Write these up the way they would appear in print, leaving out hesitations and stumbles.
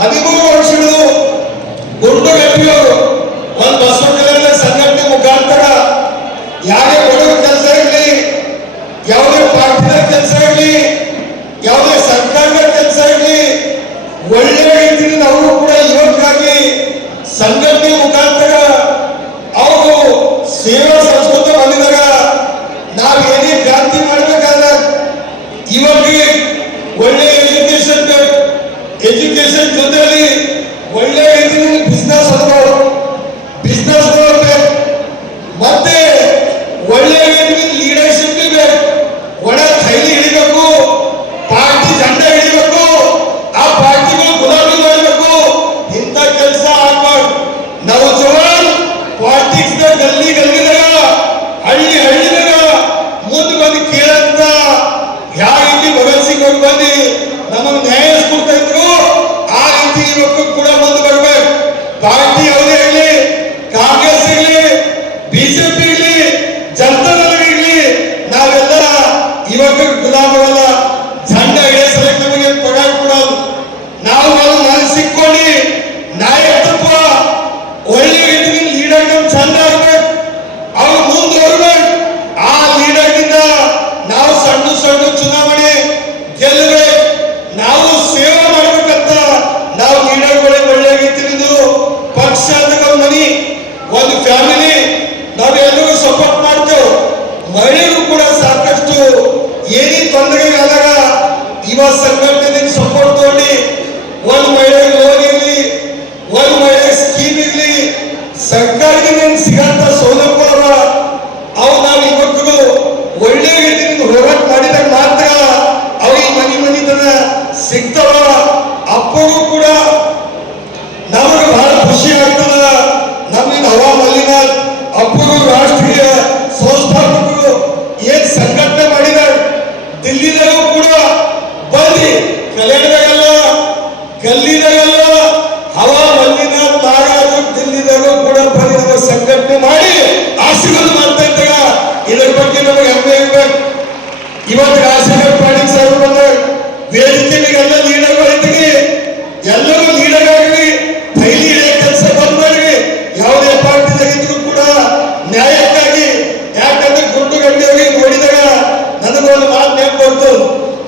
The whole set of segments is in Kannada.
13 ವರ್ಷಗಳು ಗುಂಡುಗಟ್ಟಿಯವರು ಒಂದು ಬಸವ ಕಲ್ಯಾಣ ಸಂಘಟನೆ ಮುಖಾಂತರ ಯಾವುದೇ ಬಡವ ಕೆಲಸ ಇರಲಿ, ಯಾವುದೇ ಪಾರ್ಟಿದ ಕೆಲಸ ಇರಲಿ, ಯಾವುದೇ ಸರ್ಕಾರದ ಕೆಲಸ ಇರಲಿ, ಒಳ್ಳೆ ರೀತಿಯಲ್ಲಿ ಅವರು ಕೂಡ ಯುವಕರಾಗಿ ಸಂಘಟನೆ ಮುಖಾಂತರ ಅವರು ಸೇವಾ ಸಂಸ್ಕೃತಿ ಬಂದಿದಾಗ ನಾವು ಏನೇ ಕ್ರಾಂತಿ ಮಾಡಬೇಕಾದ್ರೆ ಇವಾಗ ಒಳ್ಳೆ ಎಜುಕೇಶನ್ ಬೇಕು. ಎಜುಕೇಶನ್ ಜೊತೆಯಲ್ಲಿ ಒಳ್ಳೆ ರೀತಿಯಲ್ಲಿ ಬಿಸ್ನೆಸ್ ಬಿಸ್ನೆಸ್ ಬೇಕು. ಮತ್ತೆ ಒಳ್ಳೆ ರೀತಿಯಲ್ಲಿ ಲೀಡರ್ಶಿಪ್ ಬೇಕು. ಒಣ ಶೈಲಿ ಹಿಡಿಬೇಕು, ಪಾರ್ಟಿ ಜಂಡ ಹಿಡಿಬೇಕು, ಆ ಪಾರ್ಟಿಗಳು ಗುಲಾಬಿ ಮಾಡಬೇಕು. ಇಂಥ ಕೆಲಸ ಆಗ್ಬಾರ್ದು. ನಾವು ಜವಾನ್ ಪಾಲಿಟಿಕ್ಸ್ ಗಲ್ಲಿ ಗಲ್ಲಿದಾಗ ಹಳ್ಳಿ ಹಳ್ಳಿದಾಗ ಮುಂದೆ ಬಂದು ಕೇಳಂತ ಯಾವ ರೀತಿ ಭಗತ್ ಸಿಂಗ್ ಅವ್ರು ಬಂದು ನಮಗೆ ನ್ಯಾಯ ಕೊಡ್ತಾ ಇದ್ರು ಆ ರೀತಿ ಯುವಕರು ಕೂಡ ಮುಂದೆ ಬರ್ಬೇಕು. ಪಾರ್ಟಿ ಯಾವುದೇ ಇರಲಿ, ಕಾಂಗ್ರೆಸ್ ಇರಲಿ, ಬಿಜೆಪಿ ಇರಲಿ, ಜನತಾದಳ ಇರಲಿ, ನಾವೆಲ್ಲ ಯುವಕರು ಗುಲಾಮರಲ್ಲ. ಜಂಡ ಹಿಡಿಸಲಿಕ್ಕೆ ನಮಗೆ ಪಗಾರ ಕೊಡೋದು. ನಾವು ಮನಸ್ಸಿಕ್ಕೊಂಡು ನಾಯಕತ್ವ ಒಳ್ಳೆ ರೀತಿಯಲ್ಲಿ ಲೀಡರ್ ಚಂದ ಆಗ್ಬೇಕು, ಅವ್ರು ಮುಂದುವರ್ಬೇಕು. ಆ ಲೀಡರ್ನಿಂದ ನಾವು ಸಣ್ಣ ಸಣ್ಣ ಚುನಾವಣೆ ಗೆಲ್ಲಬೇಕು. ನಾವು ಸೇವೆ ಮಾಡ್ಬೇಕಂತ ನಾವು ಲೀಡರ್ಗಳಿಗೆ ಒಳ್ಳೆ ರೀತಿಯಿಂದ ಪಕ್ಷ ಮನಿ ಒಂದು ಫ್ಯಾಮಿಲಿ ನಾವೆಲ್ಲರೂ ಸಪೋರ್ಟ್ ಮಾಡ್ತೇವೆ. ಮಹಿಳೆಯರು ಕೂಡ ಸಾಕಷ್ಟು ಏನೇ ತೊಂದರೆ ಆದಾಗ ಯುವ ಸಂಘಟನೆ ಸಪೋರ್ಟ್ ತಗೊಂಡು ಒಂದು ಮಹಿಳೆಗೆ ಲೋನ್ ಇರಲಿ, ಒಂದು ಮಹಿಳೆ ಸ್ಕೀಮ್ ಇರಲಿ, ಸರ್ಕಾರದಿಂದ ಸಿಗಂತ ಸೌಲಭ್ಯ ಅವು ನಾವು ಯುವಕರು ಒಳ್ಳೆ ರೀತಿಯಿಂದ ಹೋರಾಟ ಮಾಡಿದಾಗ ಮಾತ್ರ ಅವ್ರಿಗೆ ಮನಿತನ ಸಿಗ್ತವ. ಅಪ್ಪಗೂ ಕೂಡ ನಮಗೆ ಬಹಳ ಖುಷಿ ಆಗ್ತದ. ನಮ್ಮಿಂದ ಹವಾ ಮಲ್ಲಿನಾಥ್ ಅಪ್ಪಗೂ ರಾಷ್ಟ್ರೀಯ ಸಂಸ್ಥಾಪಕರು ಏನ್ ಸಂಘಟನೆ ಮಾಡಿದ್ದಾರೆ. ದಿಲ್ಲಿದಾಗೂ ಕೂಡ ಬಂದು ಕಲ್ಯಾಣದಾಗಲ್ಲ, ಗಲ್ಲಿದಾಗಲ್ಲ, ಹವಾ ಮಲ್ಲಿನಾಥ್ ನಾಗಾರು ದಿಲ್ಲಿದಾಗೂ ಕೂಡ ಬಂದು ನಮ್ಮ ಸಂಘಟನೆ ಮಾಡಿ ಆಶೀರ್ವಾದ ಮಾಡ್ತಾ ಇದ್ದಾಗ ಇದರ ಬಗ್ಗೆ ನಮಗೆ ಹೆಮ್ಮೆ ಇರ್ಬೇಕು. ಇವತ್ತು ರಾಜಶೇಖರ್ ಪಾಟೀಲ್ ಸಾಹೇಬ್ ಬಂದ ವೇದಿಕೆಗಳಿಗೆಲ್ಲ ಲೀಡರ್ಗಳು ಇದ್ದೀವಿ, ಎಲ್ಲರೂ ಲೀಡರ್ ಆಗ್ರಿ, ಡೈಲಿ ಇಡೇ ಕೆಲಸ ಬಂದ್ ಮಾಡ್ರಿ. ಯಾವುದೇ ಪಾರ್ಟಿ ತೆಗೆದ್ರು ಕೂಡ ನ್ಯಾಯಕ್ಕಾಗಿ. ಯಾಕಂದ್ರೆ ಗುಂಡುಗಟ್ಟಿಯವ್ರಿಗೆ ನೋಡಿದಾಗ ನನಗೊಂದು ಮಾತು ನೆನಪು ಬಂತು.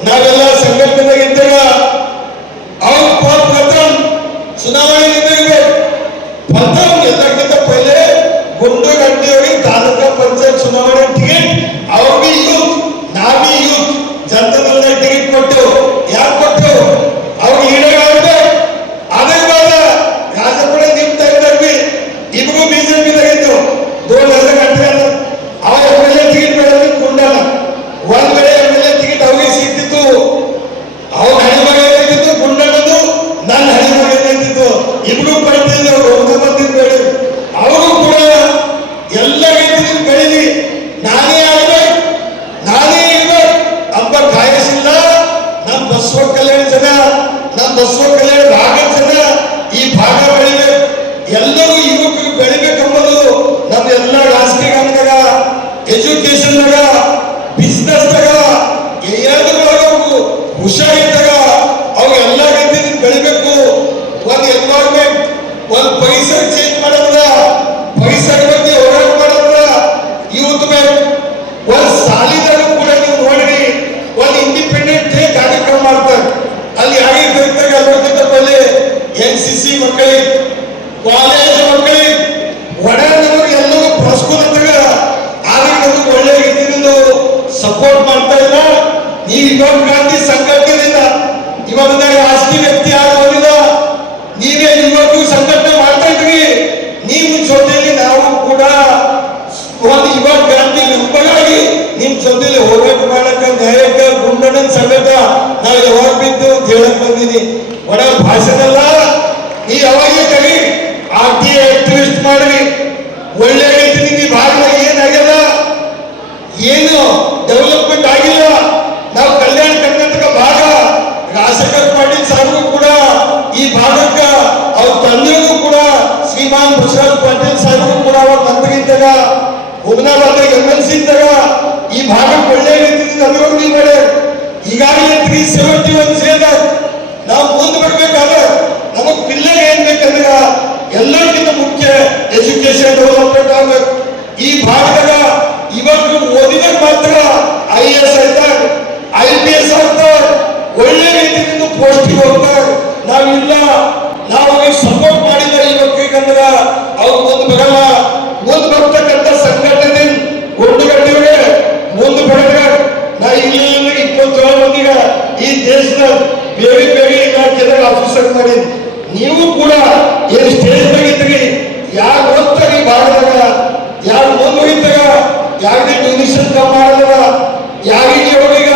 ನಾವೆಲ್ಲ ಸಂಘಟನೆದಾಗ ಇದ್ದಾಗ ಅವ್ರ ಪ್ರಥಮ ಚುನಾವಣೆ ನಿಂತಿರ್ಬೇಕು. ಪ್ರಥಮ ಎಲ್ಲಕ್ಕಿಂತ ಪहिले ಗುಂಡುಗಟ್ಟಿಯವ್ರಿಗೆ ತಾಲೂಕಾ ಪಂಚಾಯತ್ ಚುನಾವಣೆ ಟಿಕೆಟ್ ಅವ್ರಿಗೆ ಯೂತ್, ನಾವೇ ಯೂತ್ ಜನತಾದಳ ಟಿಕೆಟ್ ಕೊಟ್ಟೆವು. ಯಾಕೆ ಕೊಟ್ಟೆವು? ಅವ್ರಿಗೆ ಈಡಾಗಬೇಕು. ಅದೇ ಬಾದ ರಾಜಪುರ ನಿಂತ ಇದ್ವಿ, ಇಬ್ರು ಬಿಜೆಪಿ ತೆಗೆದು 2000 ಗಂಟೆ ಅವ MLA ಟಿಕೆಟ್ ಬೇಡ ಕೊಂಡಲ್ಲ. ಒಂದ್ ವೇಳೆ MLA ಟಿಕೆಟ್ ಅವ್ರಿಗೆ ಸಿಗ್ತಿತ್ತು, ಅವ್ರ ಹಣಿಮಗ ಏನಿತ್ತು ಗುಂಡಣ್ಣದು, ನನ್ನ ಹಣಿಮಗ ಏನಿತ್ತು, ಇಬ್ರು ಪಡ್ತಿದ್ರು. ಅವ್ರು ಬಂದಿದ್ದು ಬೇಡ, ಅವರು ಕೂಡ ಎಲ್ಲ ರೀತಿಯಲ್ಲಿ ಬೆಳೀಲಿ, ನಾನೇ ಆಗ್ಬೇಕು, ನಾನೇ ಇರ್ಬೇಕು ಅಂಬ ಕಾಯಸಿಲ್ಲ. ನಮ್ಮ ಬಸವ ಕಲ್ಯಾಣ ಜನ, ನಮ್ಮ ಬಸವ ಕಲ್ಯಾಣ ಭಾಗದ ಜನ ಈ ಭಾಗ ಬೆಳಿಬೇಕು. ಎಲ್ಲರೂ ಯುವಕರು ಬೆಳಿಬೇಕೆಂಬುದು ನಮ್ಮ ಎಲ್ಲ ರಾಜಕೀಯ ರಂಗದಾಗ, ಎಜುಕೇಶನ್ದಾಗ, ಬಿಸ್ನೆಸ್ದಾಗ, ಎಲ್ಲದರೊಳಗ ಹುಷಾರಿದ್ದಾಗ ಅವು ಎಲ್ಲ ರೀತಿಯಲ್ಲಿ ಬೆಳಿಬೇಕು. ಒಂದು ಎನ್ವೈರನ್ಮೆಂಟ್, ಒಂದು ಪರಿಸರ ಚೇಂಜ್ ಮಾಡೋದ್ರ, ಪರಿಸರ ಬಗ್ಗೆ ಹೋರಾಟ ಮಾಡೋದ್ರ ಯೂತ್ ಬೇಕು. ಒಂದು ಸಾಲಿದಾಗ ಕೂಡ ನೀವು ನೋಡ್ರಿ, ಒಂದು ಇಂಡಿಪೆಂಡೆಂಟ್ ಡೇ ಕಾರ್ಯಕ್ರಮ ಮಾಡ್ತಾರೆ. ಅಲ್ಲಿ ಆಗಿರ್ತಾರೆ ಎಲ್ಲರಿಗಿಂತ ಪहिले NCC ಮಕ್ಕಳಿಗೆ, ಕಾಲೇಜ್ ಮಕ್ಕಳಿಗೆ, ಒಡೆಯವರು ಎಲ್ಲರೂ ಪ್ರಸ್ಕುಲದಾಗ ಆದ್ರೆ ನಮಗೆ ಒಳ್ಳೆ ರೀತಿಯಿಂದ ಸಪೋರ್ಟ್ ಮಾಡ್ತಾ ಇಲ್ಲ. ನೀವು ಯುವ ಕ್ರಾಂತಿ ಸಂಘಟನೆಯಿಂದ ಇವತ್ತು ರಾಷ್ಟ್ರೀಯ ವ್ಯಕ್ತಿ ಆಗೋದಿಲ್ಲ, ನೀವೇ ಯುವಕರು ಸಂಘಟನೆ ಮಾಡ್ತಾ ಇದ್ರಿ. ನೀವು ಜೊತೆಯಲ್ಲಿ ನಾವು ಕೂಡ ಒಂದು ಯುವ ಕ್ರಾಂತಿ ಮೆಂಬರಾಗಿ ನಿಮ್ ಜೊತೆಲಿ ಹೋರಾಟ ಮಾಡಕ ನ್ಯಾಯಕ ಗುಂಡಣ್ಣ ಸಂಘಟ ನಾವು ಯಾವಾಗ ಬಿದ್ದು ಅಂತ ಹೇಳಕ್ ಬಂದಿನಿ. ಒಡ ಭಾಷೆನಲ್ಲ, ನೀ ಯಾವಾಗ ಕಲಿ RTI ಆಕ್ಟಿವಿಸ್ಟ್ ಮಾಡ್ರಿ. ಒಳ್ಳೆ ರೀತಿ ಈ ಭಾಗದ ಏನಾಗ್ಯದ, ಏನು ಡೆವಲಪ್ಮೆಂಟ್ ಆಗಿಲ್ಲ. ನಾವು ಕಲ್ಯಾಣ ಕರ್ನಾಟಕ ಭಾಗ ರಾಜಶೇಖರ್ ಪಾಟೀಲ್ ಸಾಹೇಬರು ಕೂಡ ಈ ಭಾಗಕ್ಕೆ ಅವ್ರ ತಂದೆಗೂ ಕೂಡ ಶ್ರೀಮಾನ್ ಬಸವರಾಜ್ ಪಾಟೀಲ್ ಸಾಹೇಬರು ಕೂಡ ಅವ್ರ ಮಂತ್ರಿದ್ದಾಗ ಹುಮನಾಬಾದ್ MLC ಇದ್ದಾಗ ಈ ಭಾಗಕ್ಕೆ ಒಳ್ಳೆ ರೀತಿಯಿಂದ ಅಭಿವೃದ್ಧಿ ಮಾಡ್ಯಾರ. ಈಗಾಗಲೇ 371 ಸೇರಿದ ನಾವು ಮುಂದೆ ಬರ್ಬೇಕಾದ್ರೆ ನಮ್ಮ ಮಾಡಿ ನೀವು ಕೂಡ ಏನು ಸ್ಟೇಜ್ ಮೇಲೆ ಇದ್ರಿ, ಯಾರು ಓದ್ತಾರೆ ಈ ಭಾಗದಾಗ, ಯಾರು ಮುಂದುವರಿತಾಗ, ಯಾರಿಗೆ ಡೊನೇಷನ್ ಕಮ್ಮಿ ಮಾಡದ, ಯಾರಿಗೆ ಅವ್ರೀಗ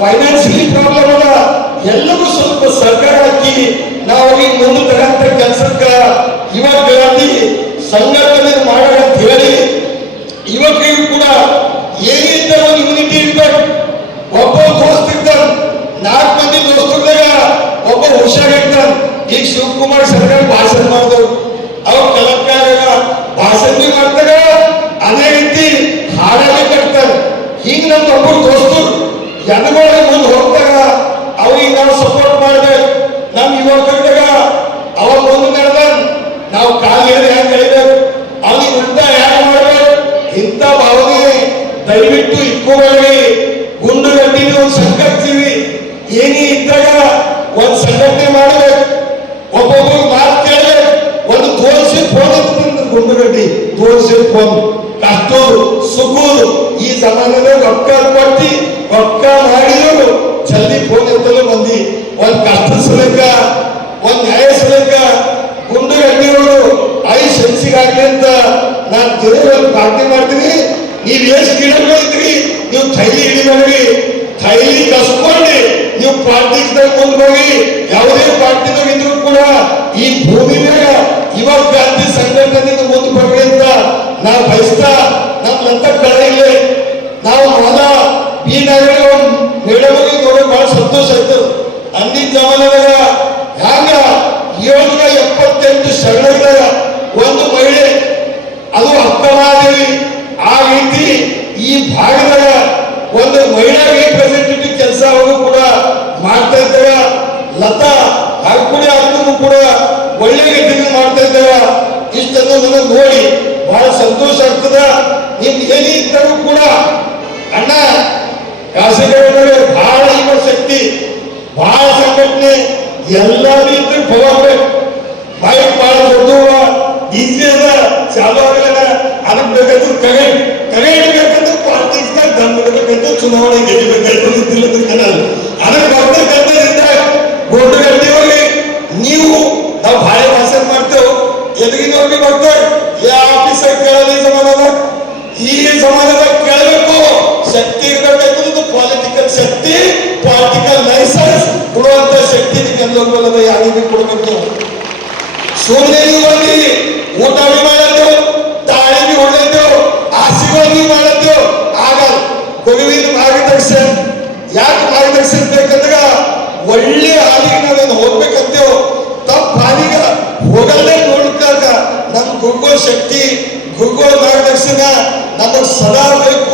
ಫೈನಾನ್ಷಿಯಲಿ ಪ್ರಾಬ್ಲಮ್ ಅದ, ಎಲ್ಲರೂ ಸ್ವಲ್ಪ ಸರ್ಕಾರ ಹಾಕಿ ನಾವು ಈಗ ಮುಂದೆ ತಗಂತ ಕೆಲಸಕ್ಕ ಯುವಕರಾಗಿ ಸಂಘಟನೆ ಮಾಡೋಣ ಅಂತ ಹೇಳಿ ಯುವಕರಿಗೂ ಕೂಡ ಏನಿದ್ದ ಒಂದು ಯೂನಿಟಿ ಇರ್ಬೇಕು. ಒಬ್ಬ ದೋಸ್ತ ಇರ್ತಾನೆ, 4 ಮಂದಿ ದೋಸ್ತರದಾಗ ಒಬ್ಬ ಹುಷಾರಿರ್ತಾನೆ. ಈಗ ಶಿವಕುಮಾರ್ ಸರ್ಕಾರ ಭಾಷಣ ಮಾಡಿದವರು, ಅವ್ರು ಕಲಕ್ಕಾಗ ಭಾಷಣ ಬಿ ಮಾಡ್ತಾರ, ಅದೇ ರೀತಿ ಹಾಡಲ್ಲಿ ಕಟ್ತಾರೆ. ಹಿಂಗ್ ನಮ್ದು ಒಬ್ಬರು ದೋಸ್ತರು ಎದಗೋಳ ಮುಂದೆ ಹೋಗ್ತಾಗ ಅವ್ರಿಗೆ ನಾವು ಸಪೋರ್ಟ್ ಮಾಡ್ಬೇಕು. ನಮ್ ಯುವಕರಿದಾಗ ಅವ ಮುಂದೆ ನಡೆದ ನಾವು ಕಾಲಿಗೆ ಹೆಂಗ್ ಕಳಿಬೇಕು, ಅವ್ನಿಗೆ ಉಲ್ಟಾ ಹ್ಯಾಂಗ್ ಮಾಡ್ಬೇಕು. ಇಂಥ ಭಾವನೆ ದಯವಿಟ್ಟು ಇಟ್ಕೋಬೇಡಿ. ಗುಂಡು ಗಟ್ಟಿನ ಒಂದು ಸಂಘಟಿಸ್ತೀವಿ, ಏನೇ ಇದ್ದಾಗ ಒಂದು ಸಂಘಟನೆ ಮಾಡಬೇಕು. ಒಬ್ಬೊಬ್ಬರು ಮಾತು ಕೇಳಬೇಕು. ಒಂದು ತೋರಿಸಿ ಫೋನ್ ಇರ್ತದೆ, ಗುಂಡುಗಡ್ಡಿ ತೋರಿಸಿ ಫೋನ್, ಕಷ್ಟೋದು ಸುಖೋದು ಈ ಜಮಾನದ ರೊಕ್ಕ ಕೊಟ್ಟಿ ರೊಕ್ಕ ಮಾಡಿದ್ರು ಜಲ್ದಿ ಫೋನ್ ಇರ್ತಲ್ಲ ಮಂದಿ. ಒಂದು ಕಷ್ಟ ಸಲಕ, ಒಂದು ನ್ಯಾಯ ಸಲಕ ಗುಂಡುಗಡ್ಡಿಯವರು ಶಂಸಿಗಾಗ್ಲಿ ಅಂತ ನಾನು ದೇವರಲ್ಲಿ ಪ್ರಾರ್ಥನೆ ಮಾಡ್ತೀನಿ. ನೀವು ಎಷ್ಟು ಗಿಡಗಳಿದ್ರಿ, ನೀವು ಥೈಲಿ ಹಿಡಿಬೇಡ್ರಿ, ಥೈಲಿ ಕಸ್ಕೊಂಡ್ರಿ ನೀವು ಪಾರ್ಟಿದಾಗ ಮುಂದೆ ಹೋಗಿ. ಯಾವುದೇ ಪಾರ್ಟಿದಾಗ ಇದ್ರು ಕೂಡ ಈ ಭೂಮಿ ಮೇಲೆ ಯುವ ಕ್ರಾಂತಿ ಸಂಘಟನೆಯಿಂದ ಮುಂದೆ ಬರ್ರಿ ಅಂತ ನಾವು ಬಯಸ್ತಾ ನಮ್ದಂತ ಕಳೆ ಇಲ್ಲ. ನಾವು ಮೊದಲ ಬಿ ನಗರ ಮೇಡಮ್ ನೋಡೋಕೆ ಬಹಳ ಸಂತೋಷ ಆಯ್ತು. ಅಂದಿನ ಜಮಾನದಾಗ ಹ್ಯಾಂಗ 778 ಶರಣದಾಗ ಒಂದು ಮಹಿಳೆ, ಅದು ಅಕ್ಕಮಾದೇವಿ. ಆ ರೀತಿ ಈ ಭಾಗದಾಗ ಒಂದು ಮಹಿಳಾ ರಿಪ್ರೆಸೆಂಟೇಟಿವ್ ಕೆಲಸ ಅವರು ಕೂಡ ಮಾಡ್ತಾ ಇದ್ದಾರ. ಲತಾ ಹರ್ಕುಡಿ ಅವ್ರಿಗೂ ಕೂಡ ಒಳ್ಳೆ ರೀತಿಯಲ್ಲಿ ಮಾಡ್ತಾ ಇದ್ದಾರ. ಇಷ್ಟನ್ನು ನನಗೆ ನೋಡಿ ಬಹಳ ಸಂತೋಷ ಆಗ್ತದ. ನಿಮ್ಗೆ ಏನೇ ಇದ್ದರೂ ಕೂಡ ಅಣ್ಣ ಕಾಸರಗೋಡಿನಲ್ಲಿ ಬಹಳ ಯುವ ಶಕ್ತಿ, ಬಹಳ ಸಂಘಟನೆ ಎಲ್ಲರೂ ಇದ್ರೆ ಹೋಗ್ಬೇಕು. ಬೈಕ್ ಬಹಳ ದೊಡ್ಡವ, ಡಿಜೆ ಅದ, ಚಾಲು ಆಗಲ್ಲ. ಅದಕ್ಕೆ ಬೇಕಾದ್ರು ಕರೆಂಟ್ ಬೇಕಂದ್ರೆ ಪಾಲಿಟಿಕ್ಸ್ನಾಗ ದಮ್ ಇಡಬೇಕಂತ, ಚುನಾವಣೆ ಗೆಲ್ಲಬೇಕಾಯ್ತು ಅದಕ್ಕೆ ಬರ್ತಕ್ಕಂಥದ್ರಿಂದ ಗುಂಡುಗಟ್ಟಿಯವ್ರಿಗೆ ನೀವು ನಾವು ಭಾಳ ಭಾಷಣ ಮಾಡ್ತೇವೆ. ಎದುರಿನವ್ರಿಗೆ ಬರ್ತಾರೆ, ಯಾವ ಆಫೀಸರ್ ಕೇಳೋದು ಈ ಸಮಾಜದ, ಈ ಸಮಾಜದಾಗ ಕೇಳಬೇಕು. ಶಕ್ತಿ ಇರಬೇಕಾಯ್ತು, ಪೊಲಿಟಿಕಲ್ ಶಕ್ತಿ, ಪೊಲಿಟಿಕಲ್ ಲೈಸೆನ್ಸ್ ಕೊಡುವಂತ ಶಕ್ತಿ ನಿಮ್ಗೆಲ್ಲೋಗಲ್ಲ, ಯಾರಿಗೆ ಕೊಡಬೇಕು. ಸುಮ್ಮನೆ ನೀವು ಬಂದು ಊಟ ಬಿ ಮಾಡತ್ತೇವೆ, ತಾಳಿ ಬಿ ಹೊಡೆದೇವು, ಆಶೀರ್ವಾದ ಬಿ ಮಾಡತ್ತೇವೆ, ಆಗಲ್ಲ. ಗುರುವಿನ ಮಾರ್ಗದರ್ಶನ, ಯಾಕೆ ಮಾರ್ಗದರ್ಶನ ಬೇಕಂದ್ರ ಒಳ್ಳೆ ಹಾದಿಗೆ ನಾವೇನು ಹೋಗ್ಬೇಕಂತೇವು. ತಪ್ಪ ಹಾದಿಗ ಹೋಗಲ್ಲೇ ನೋಡ್ಕಾಗ ನಮ್ ಗುರುಗಳ ಶಕ್ತಿ, ಗುರುಗಳ ಮಾರ್ಗದರ್ಶನ ನಮಗೆ ಸದಾ ಬೇಕು.